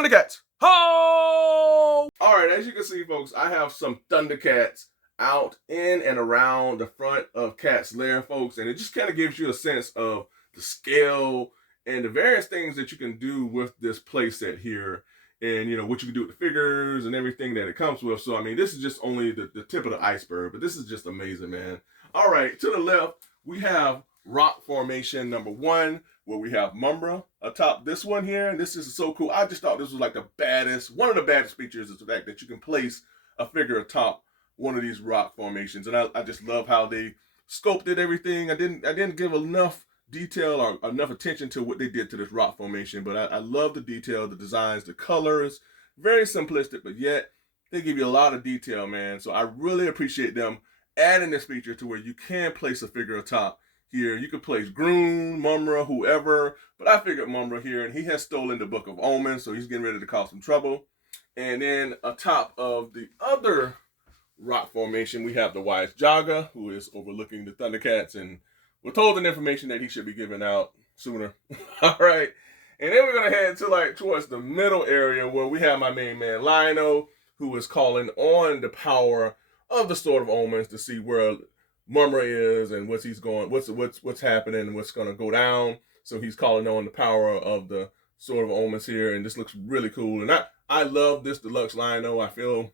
Thundercats. Ho! All right, as you can see, folks, I have some Thundercats out in and around the front of Cat's Lair, folks, and it just kind of gives you a sense of the scale and the various things that you can do with this playset here, and you know what you can do with the figures and everything that it comes with. So I mean, this is just only the tip of the iceberg, but this is just amazing, man. All right, to the left we have rock formation number 1, where we have Mumm-Ra atop this one here, and this is so cool. I just thought this was like the baddest, one of the baddest features is the fact that you can place a figure atop one of these rock formations, and I just love how they sculpted everything. I didn't give enough detail or enough attention to what they did to this rock formation, but I love the detail, the designs, the colors. Very simplistic, but yet they give you a lot of detail, man. So I really appreciate them adding this feature to where you can place a figure atop here. You could place Groon, Mumm-Ra, whoever, but I figured Mumm-Ra here, and he has stolen the Book of Omens, so he's getting ready to cause some trouble. And then atop of the other rock formation, we have the Wise Jaga, who is overlooking the Thundercats, and we're told the information that he should be giving out sooner. All right, and then we're gonna head to like towards the middle area where we have my main man Lynx-o, who is calling on the power of the Sword of Omens to see where Mumm-Ra is and what's happening and what's gonna go down. So he's calling on the power of the Sword of Omens here, and this looks really cool. And I love this deluxe Lynx-o. I feel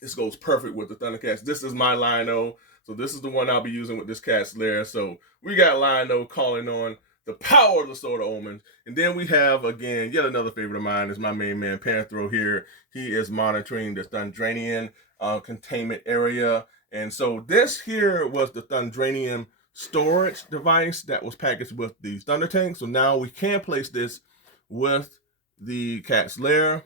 this goes perfect with the Thundercats. This is my Lynx-o, so this is the one I'll be using with this Cat's Lair. So we got Lynx-o calling on the power of the Sword of Omens. And then we have, again, yet another favorite of mine is my main man Panthro here. He is monitoring the Thundranian containment area. And so this here was the Thundranian storage device that was packaged with the Thunder Tank. So now we can place this with the Cat's Lair.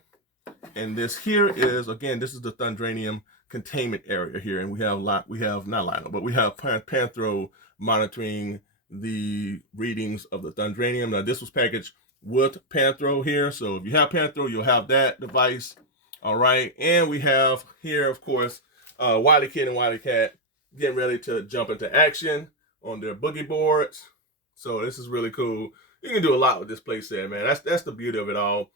And this here is, again, this is the Thundranium containment area here. And we have not Lynx-o, but we have Panthro monitoring the readings of the Thundranium. Now this was packaged with Panthro here. So if you have Panthro, you'll have that device. All right. And we have here, of course, Wily Kid and Wily Cat getting ready to jump into action on their boogie boards. So this is really cool. You can do a lot with this playset, man. That's the beauty of it all.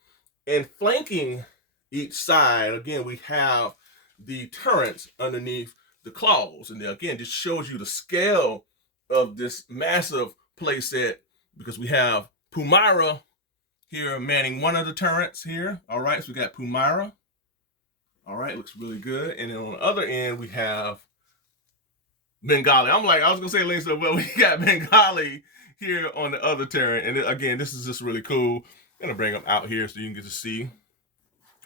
And flanking each side, again, we have the turrets underneath the claws. And again, just shows you the scale of this massive playset, because we have Mumm-Ra here manning one of the turrets here. All right, so we got Mumm-Ra. All right, looks really good. And then on the other end, we have Bengali. I was gonna say Lynx-o, but we got Bengali here on the other turret. And again, this is just really cool. I'm gonna bring them out here so you can get to see.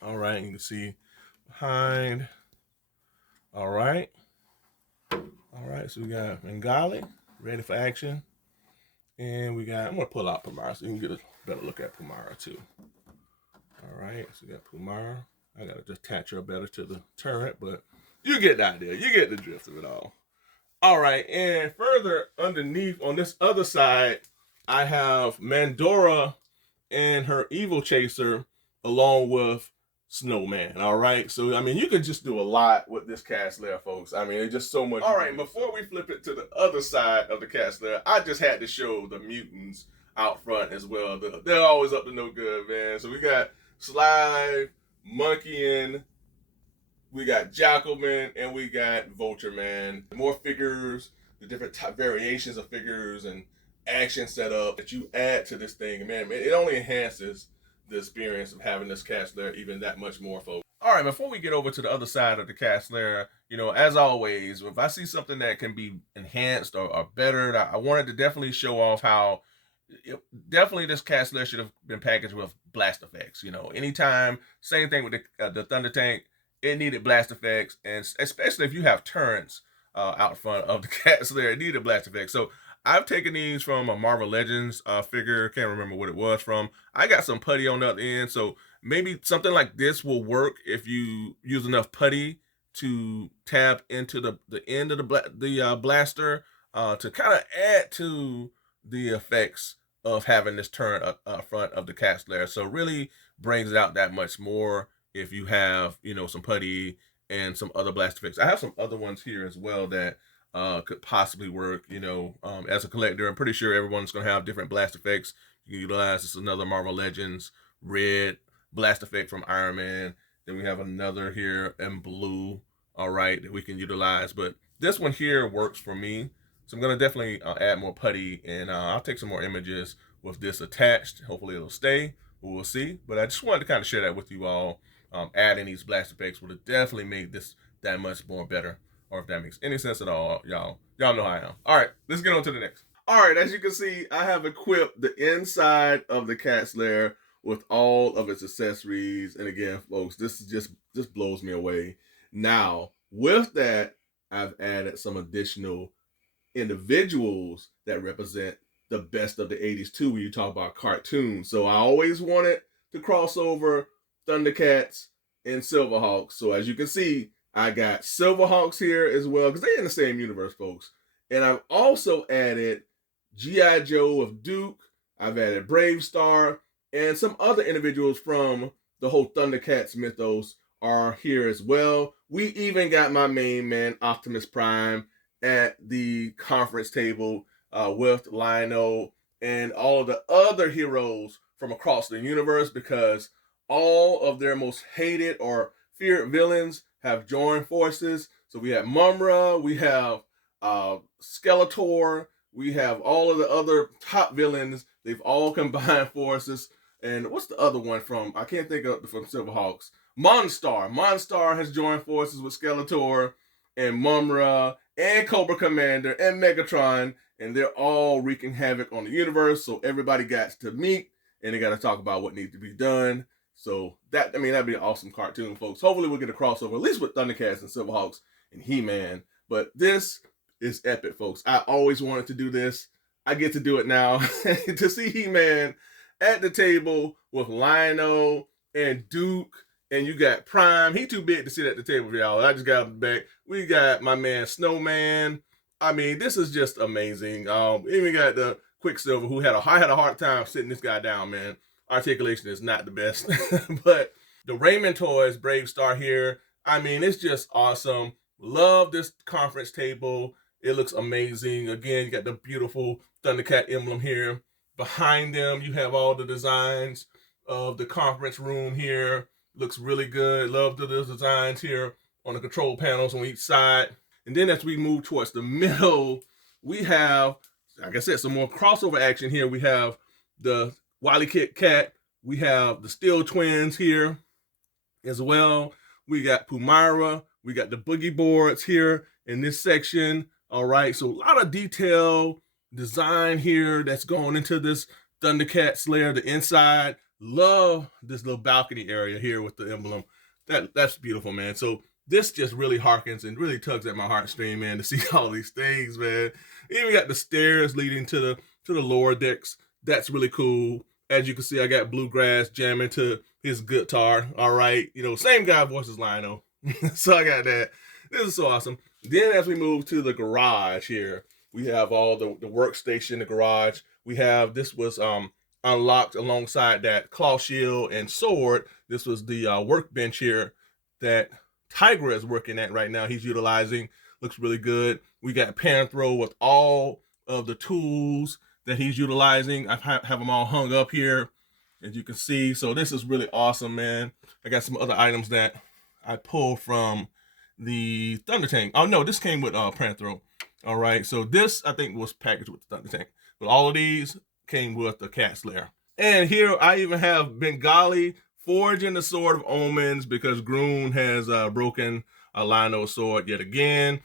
All right, you can see behind. All right, so we got Bengali ready for action. And I'm gonna pull out Mumm-Ra so you can get a better look at Mumm-Ra too. All right, so we got Mumm-Ra. I gotta just attach her better to the turret, but you get the idea. You get the drift of it all. All right, and further underneath on this other side, I have Mandora and her evil chaser along with Snowman. All right, so I mean, you can just do a lot with this Cat's Lair, folks. I mean, it's just so much. All right, before we flip it to the other side of the Cat's Lair, I just had to show the mutants out front as well. They're always up to no good, man. So we got Slive, Monkey, we got Jackalman, and we got Vulture Man. More figures, the different type variations of figures and action setup that you add to this thing, man, it only enhances the experience of having this Cat's Lair even that much more, folks. All right, before we get over to the other side of the Cat's Lair, you know, as always, if I see something that can be enhanced or bettered, I wanted to definitely show off how definitely this Cat's Lair should have been packaged with blast effects. You know, anytime, same thing with the Thunder Tank, it needed blast effects, and especially if you have turrets out front of the Cat's Lair, it needed blast effects. So I've taken these from a Marvel Legends figure. Can't remember what it was from. I got some putty on the other end, so maybe something like this will work if you use enough putty to tap into the end of the blaster to kind of add to the effects of having this turret up front of the Cat's Lair. So really brings it out that much more if you have, you know, some putty and some other blast effects. I have some other ones here as well that could possibly work, you know, as a collector. I'm pretty sure everyone's going to have different blast effects you can utilize. This is another Marvel Legends red blast effect from Iron Man. Then we have another here in blue, all right, that we can utilize. But this one here works for me. So I'm going to definitely add more putty, and I'll take some more images with this attached. Hopefully it'll stay. We'll see. But I just wanted to kind of share that with you all. Adding these blast effects would have definitely made this that much more better. Or if that makes any sense at all, y'all know how I am. All right, let's get on to the next. All right, as you can see, I have equipped the inside of the cat's lair with all of its accessories. And again, folks, this is just blows me away. Now, with that, I've added some additional individuals that represent the best of the 80s too when you talk about cartoons. So I always wanted to cross over Thundercats and Silverhawks. So as you can see, I got Silverhawks here as well because they're in the same universe, folks. And I've also added G.I. Joe of Duke. I've added Brave Star, and some other individuals from the whole Thundercats mythos are here as well. We even got my main man, Optimus Prime, at the conference table with Lynx-o and all of the other heroes from across the universe, because all of their most hated or feared villains have joined forces. So we have Mumm-Ra, we have Skeletor, we have all of the other top villains. They've all combined forces. And what's the other one from? I can't think of from Silverhawks. Monstar. Monstar has joined forces with Skeletor and Mumm-Ra and Cobra Commander and Megatron, and they're all wreaking havoc on the universe. So everybody got to meet, and they got to talk about what needs to be done. So that'd be an awesome cartoon, folks. Hopefully we'll get a crossover, at least with Thundercats and Silverhawks and He-Man. But this is epic, folks. I always wanted to do this. I get to do it now. To see He-Man at the table with Lynx-o and Duke, and you got Prime. He too big to sit at the table for y'all. I just got him back. We got my man Snowman. I mean, this is just amazing. Even got the Quicksilver, who I had a hard time sitting this guy down, man. Articulation is not the best. But the Raymond Toys Brave Star here, I mean, it's just awesome. Love this conference table. It looks amazing. Again, you got the beautiful Thundercat emblem here. Behind them, you have all the designs of the conference room here. Looks really good. Love the designs here on the control panels on each side. And then as we move towards the middle, we have, like I said, some more crossover action here. We have the Wily Kit Kat. We have the Steel Twins here as well. We got Mumm-Ra. We got the Boogie Boards here in this section. All right, so a lot of detail design here that's going into this Thundercats lair, the inside. Love this little balcony area here with the emblem. That's beautiful, man. So this just really harkens and really tugs at my heartstring, man, to see all these things, man. Even got the stairs leading to the lower decks. That's really cool. As you can see, I got Bluegrass jamming to his guitar. All right, same guy voices Lynx-o. So I got that. This is so awesome. Then as we move to the garage here, we have all the workstation, the garage. We have, this was unlocked alongside that claw shield and sword. This was the workbench here that Tigra is working at right now. He's utilizing. Looks really good. We got Panthro with all of the tools that he's utilizing. I have them all hung up here, as you can see. So this is really awesome, man. I got some other items that I pulled from the Thunder Tank. Oh no, this came with Panthro. All right, so this I think was packaged with the Thunder Tank, but all of these came with the Cat's Lair. And here I even have Bengali forging the Sword of Omens, because Groon has broken a Lynx-o sword yet again.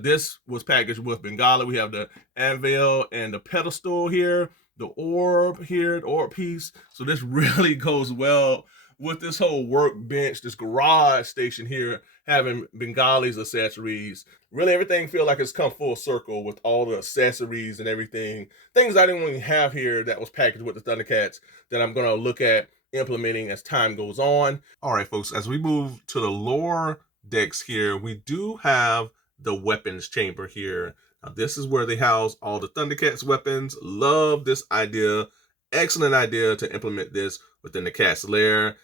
This was packaged with Bengali. We have the anvil and the pedestal here, the orb here, the orb piece. So this really goes well with this whole workbench, this garage station here, having Bengali's accessories. Really everything feels like it's come full circle with all the accessories and everything. Things I didn't even have here that was packaged with the Thundercats that I'm going to look at implementing as time goes on. All right, folks, as we move to the lower decks here, we do have the weapons chamber here. Now, this is where they house all the Thundercats weapons. Love this idea. Excellent idea to implement this within the Cat's Lair.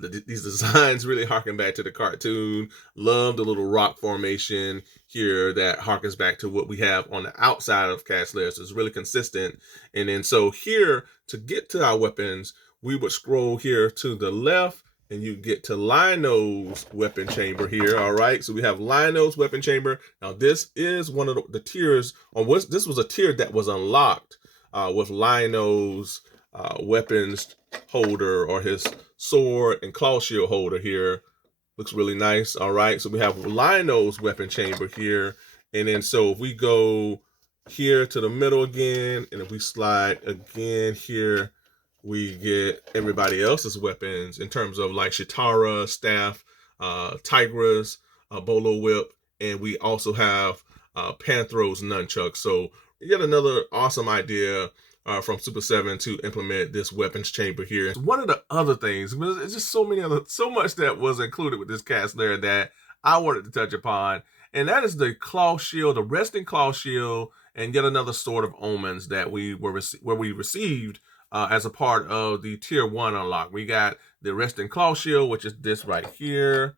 These designs really harken back to the cartoon. Love the little rock formation here that harkens back to what we have on the outside of Cat's Lair. So it's really consistent. And then so here, to get to our weapons, we would scroll here to the left and you get to Lynx-o's weapon chamber here. All right, so we have Lynx-o's weapon chamber. Now this is one of the tiers on what this was a tier that was unlocked with Lynx-o's weapons holder, or his sword and claw shield holder here. Looks really nice. All right, so we have Lynx-o's weapon chamber here, and then so if we go here to the middle again, and if we slide again here, we get everybody else's weapons in terms of like Shitara, staff, Tigress, Bolo whip, and we also have Panthros nunchucks. So yet another awesome idea from Super7 to implement this weapons chamber here. One of the other things, it's just so much that was included with this Cat's Lair that I wanted to touch upon, and that is the claw shield, the resting claw shield, and yet another sword of omens that we received as a part of the tier 1 unlock. We got the resting claw shield, which is this right here.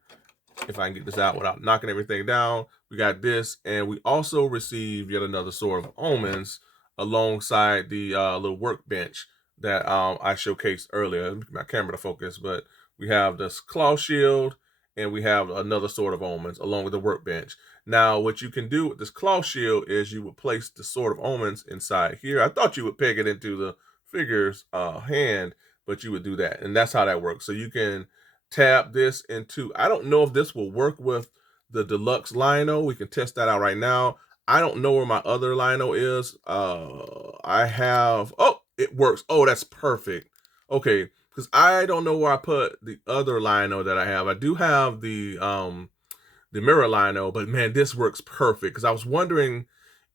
If I can get this out without knocking everything down, we got this, and we also received yet another sword of omens alongside the little workbench that I showcased earlier. My camera to focus, but we have this claw shield, and we have another sword of omens along with the workbench. Now, what you can do with this claw shield is you would place the sword of omens inside here. I thought you would peg it into the figure's hand, but you would do that, and that's how that works. So you can tab this into, I don't know if this will work with the deluxe Lynx-o. We can test that out right now. I don't know where my other Lynx-o is. I have, oh, it works. Oh, that's perfect. Okay, because I don't know where I put the other Lynx-o that I have. I do have the Mumm-Ra Lynx-o, but man, this works perfect, because I was wondering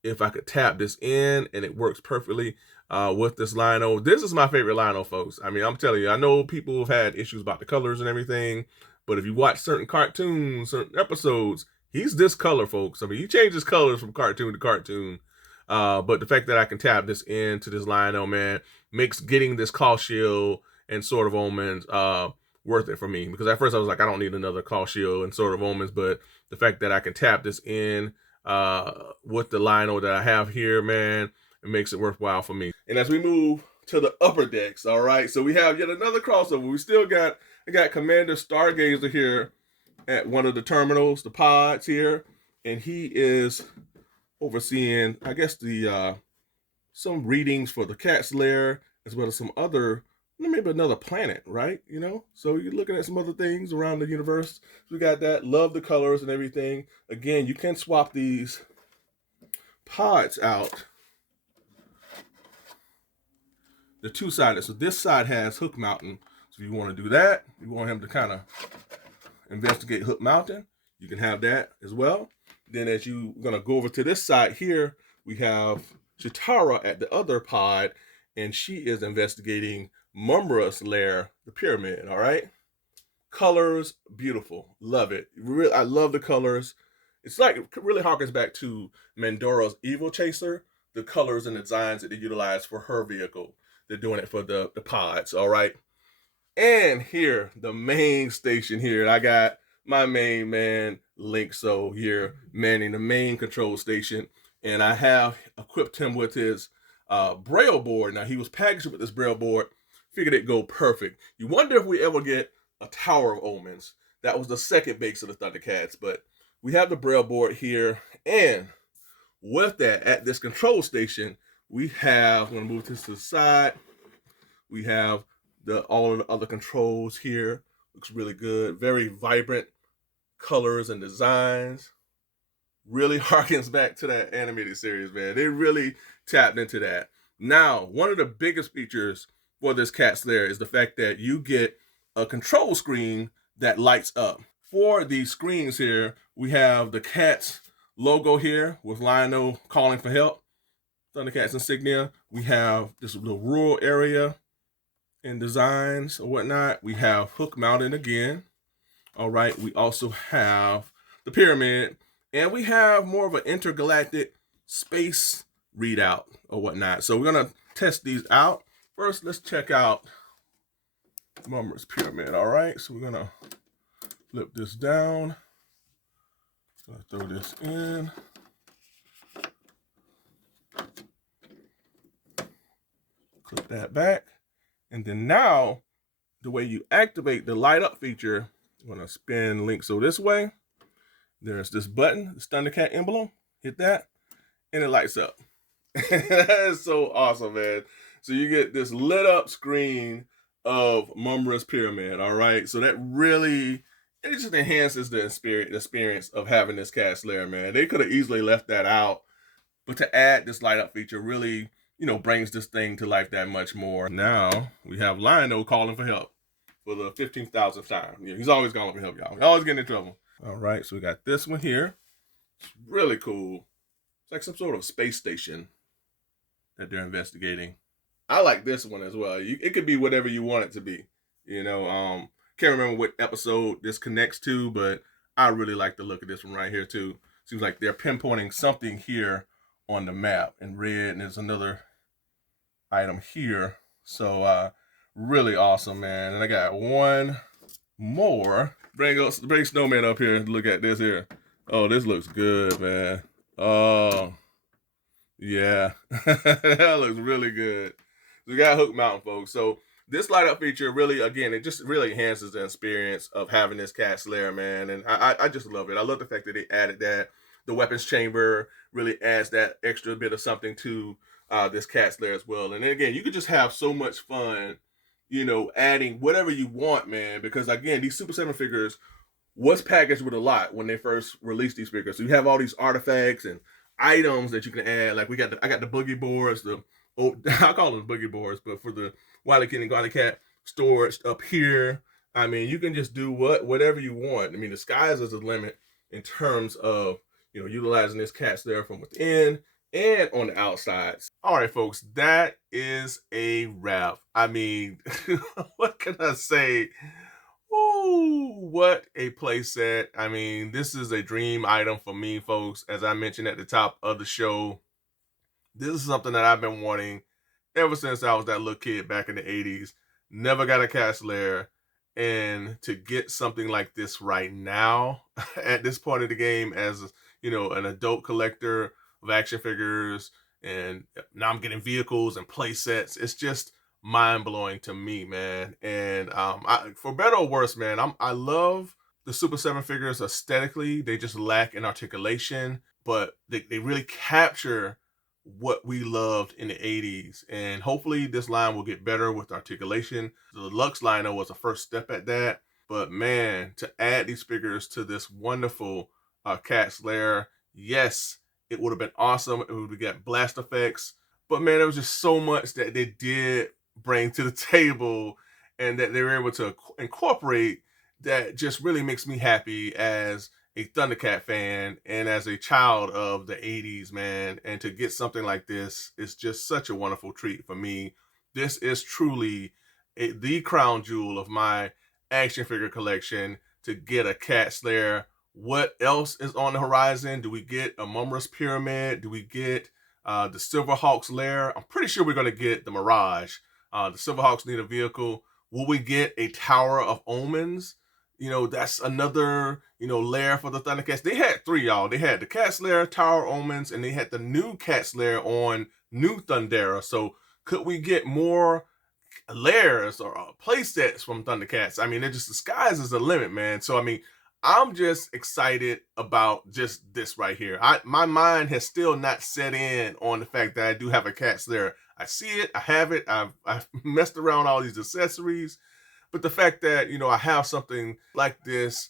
if I could tap this in, and it works perfectly with this Lynx-o. This is my favorite Lynx-o, folks. I mean, I'm telling you, I know people have had issues about the colors and everything, but if you watch certain cartoons, certain episodes, he's this color, folks. I mean, he changes colors from cartoon to cartoon. But the fact that I can tap this into this Lynx-o, man, makes getting this claw shield and sword of omens worth it for me. Because at first I was like, I don't need another claw shield and sword of omens, but the fact that I can tap this in with the Lynx-o that I have here, man, it makes it worthwhile for me. And as we move to the upper decks, all right, so we have yet another crossover. We still got Commander Stargazer here at one of the terminals, the pods here, and he is overseeing, I guess, the some readings for the Cat's Lair, as well as some other, maybe another planet, right? You know, so you're looking at some other things around the universe. So we got that. Love the colors and everything. Again, you can swap these pods out. The two-sided. So this side has Hook Mountain. So if you want to do that, you want him to kind of investigate Hook Mountain, you can have that as well. Then as you're going to go over to this side here, we have Shitara at the other pod, and she is investigating Mumm-Ra's lair, the pyramid, all right? Colors, beautiful. Love it. Really, I love the colors. It's like, it really harkens back to Mandora's Evil Chaser, the colors and the designs that they utilize for her vehicle. They're doing it for the pods, all right? And here, the main station here, I got my main man, Lynx-o here, manning the main control station. And I have equipped him with his Braille board. Now, he was packaged with this Braille board. Figured it'd go perfect. You wonder if we ever get a Tower of Omens. That was the second base of the Thundercats. But we have the Braille board here. And with that, at this control station, we have, I'm going to move this to the side. We have all of the other controls here. Looks really good. Very vibrant colors and designs. Really harkens back to that animated series, man. They really tapped into that. Now, one of the biggest features for this Cat's Lair is the fact that you get a control screen that lights up. For these screens here, we have the Cat's logo here with Lynx-o calling for help. Thundercats insignia. We have this little rural area and designs or whatnot. We have Hook Mountain again. All right. We also have the pyramid, and we have more of an intergalactic space readout or whatnot. So we're gonna test these out. First, let's check out Mumm-Ra's pyramid. All right. So we're gonna flip this down. Throw this in. Clip that back. And then now, the way you activate the light up feature, I'm gonna spin Lynx-o this way. There's this button, this Thundercat emblem. Hit that, and it lights up. That is so awesome, man. So you get this lit up screen of Mumm-Ra's pyramid. All right, so that really, it just enhances the experience of having this cast layer, man. They could have easily left that out, but to add this light up feature really, brings this thing to life that much more. Now we have Lion-o calling for help for the 15,000th time. Yeah, he's always calling for help, y'all. He's always getting in trouble. All right, so we got this one here. It's really cool. It's like some sort of space station that they're investigating. I like this one as well. It could be whatever you want it to be. Can't remember what episode this connects to, but I really like the look of this one right here too. Seems like they're pinpointing something here on the map in red, and there's another item here. So really awesome, man. And I got one more. Bring Snowman up here and look at this here. Oh, this looks good, man. Oh, yeah. That looks really good. We got Hook Mountain, folks. So this light up feature really, again, it just really enhances the experience of having this cat lair, man. And I just love it. I love the fact that they added that. The weapons chamber really adds that extra bit of something to this cat lair as well. And then again, you could just have so much fun, adding whatever you want, man. Because again, these Super 7 figures was packaged with a lot when they first released these figures. So you have all these artifacts and items that you can add. Like I got the boogie boards, I call them boogie boards, but for the Wily Kid and Garlic Cat storage up here, I mean, you can just do whatever you want. I mean, the sky's is the limit in terms of, utilizing this cat there from within and on the outsides. All right, folks, that is a wrap. I mean, what can I say? Ooh, what a playset. I mean, this is a dream item for me, folks. As I mentioned at the top of the show, this is something that I've been wanting ever since I was that little kid back in the 80s. Never got a cast lair. And to get something like this right now, at this point of the game, as an adult collector of action figures, and now I'm getting vehicles and play sets, it's just mind-blowing to me, man. And for better or worse, man, I love the Super 7 figures aesthetically. They just lack in articulation, but they really capture what we loved in the 80s. And hopefully this line will get better with articulation. The Lux Lino was a first step at that. But man, to add these figures to this wonderful cat's lair, yes, it would have been awesome. It would have got blast effects. But man, there was just so much that they did bring to the table and that they were able to incorporate that just really makes me happy as a Thundercat fan and as a child of the 80s, man. And to get something like this is just such a wonderful treat for me. This is truly the crown jewel of my action figure collection, to get a cat lair. What else is on the horizon? Do we get a Mumm-Ra's pyramid? Do we get the Silverhawk's lair? I'm pretty sure we're going to get the Mirage. The Silverhawks need a vehicle. Will we get a Tower of Omens? That's another, lair for the Thundercats. They had three, y'all. They had the Cat's Lair, Tower Omens, and they had the new Cat's Lair on New Thundera. So could we get more lairs or play sets from Thundercats? I mean, the skies is the limit, man. So, I mean, I'm just excited about just this right here. My mind has still not set in on the fact that I do have a Cat's Lair. I see it. I have it. I've messed around all these accessories. But the fact that, I have something like this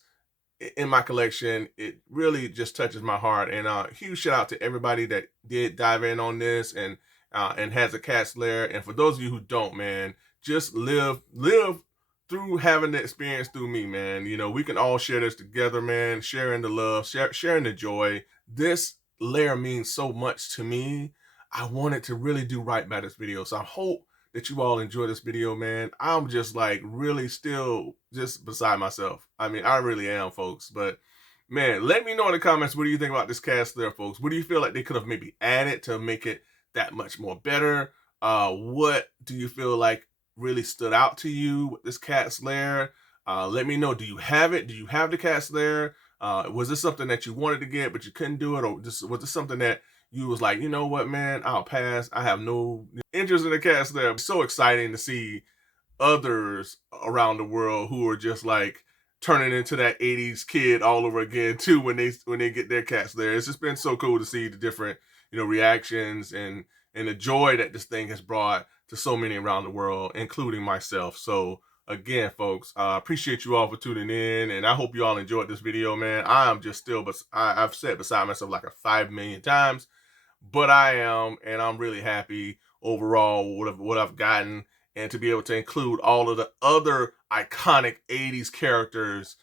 in my collection, it really just touches my heart. And huge shout out to everybody that did dive in on this and has a cat's lair. And for those of you who don't, man, just live through having the experience through me, man. We can all share this together, man. Sharing the love, sharing the joy. This lair means so much to me. I wanted to really do right by this video. So I hope that you all enjoy this video, man. I'm just like really still just beside myself. I mean, I really am, folks. But man, let me know in the comments, what do you think about this cast there, folks? What do you feel like they could have maybe added to make it that much more better? What do you feel like really stood out to you with this cat's lair? Let me know. Do you have it? Do you have the cat's lair? Was this something that you wanted to get but you couldn't do it? Or was this something that you was like, you know what, man, I'll pass. I have no interest in the cast there. So exciting to see others around the world who are just like turning into that 80s kid all over again too when they get their cats there. It's just been so cool to see the different, reactions and the joy that this thing has brought to so many around the world, including myself. So again, folks, I appreciate you all for tuning in, and I hope you all enjoyed this video, man. I am just still, but I've said beside myself like 5 million times, but I am, and I'm really happy overall what I've gotten, and to be able to include all of the other iconic 80s characters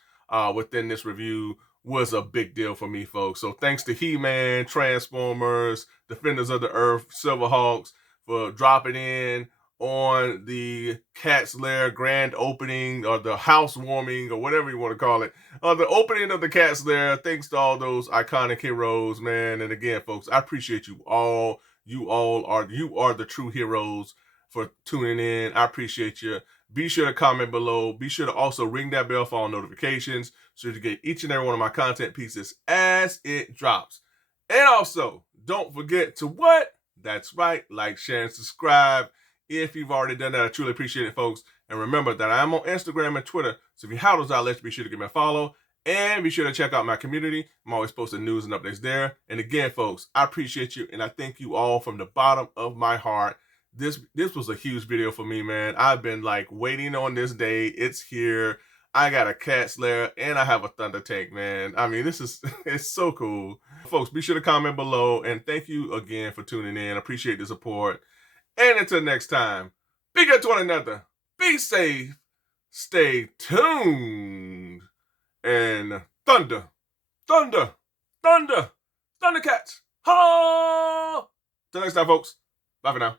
within this review was a big deal for me, folks. So thanks to He-Man, Transformers, Defenders of the Earth, Silverhawks for dropping in on the Cat's Lair grand opening, or the housewarming, or whatever you want to call it. The opening of the Cat's Lair. Thanks to all those iconic heroes, man. And again, folks, I appreciate you all. You are the true heroes for tuning in. I appreciate you. Be sure to comment below. Be sure to also ring that bell for all notifications so you get each and every one of my content pieces as it drops. And also, don't forget to what? That's right, like, share, and subscribe. If you've already done that, I truly appreciate it, folks. And remember that I am on Instagram and Twitter, so if you have those outlets, be sure to give me a follow. And be sure to check out my community. I'm always posting news and updates there. And again, folks, I appreciate you, and I thank you all from the bottom of my heart. This was a huge video for me, man. I've been like waiting on this day. It's here. I got a Cat's Lair and I have a Thunder Tank, man. I mean, this is it's so cool. Folks, be sure to comment below, and thank you again for tuning in. I appreciate the support. And until next time, be good to one another. Be safe. Stay tuned. And thunder, thunder, thunder, Thundercats. Ha! Till next time, folks. Bye for now.